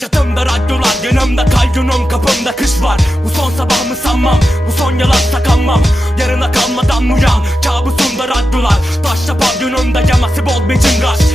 Çatımda radyolar yanımda kalyonum kapımda kış var. Bu son sabahımı sanmam? Bu son yalan sakanmam. Yarına kalmadan uyan kabusumda radyolar. Taşla pavyonumda yaması bol becim kaç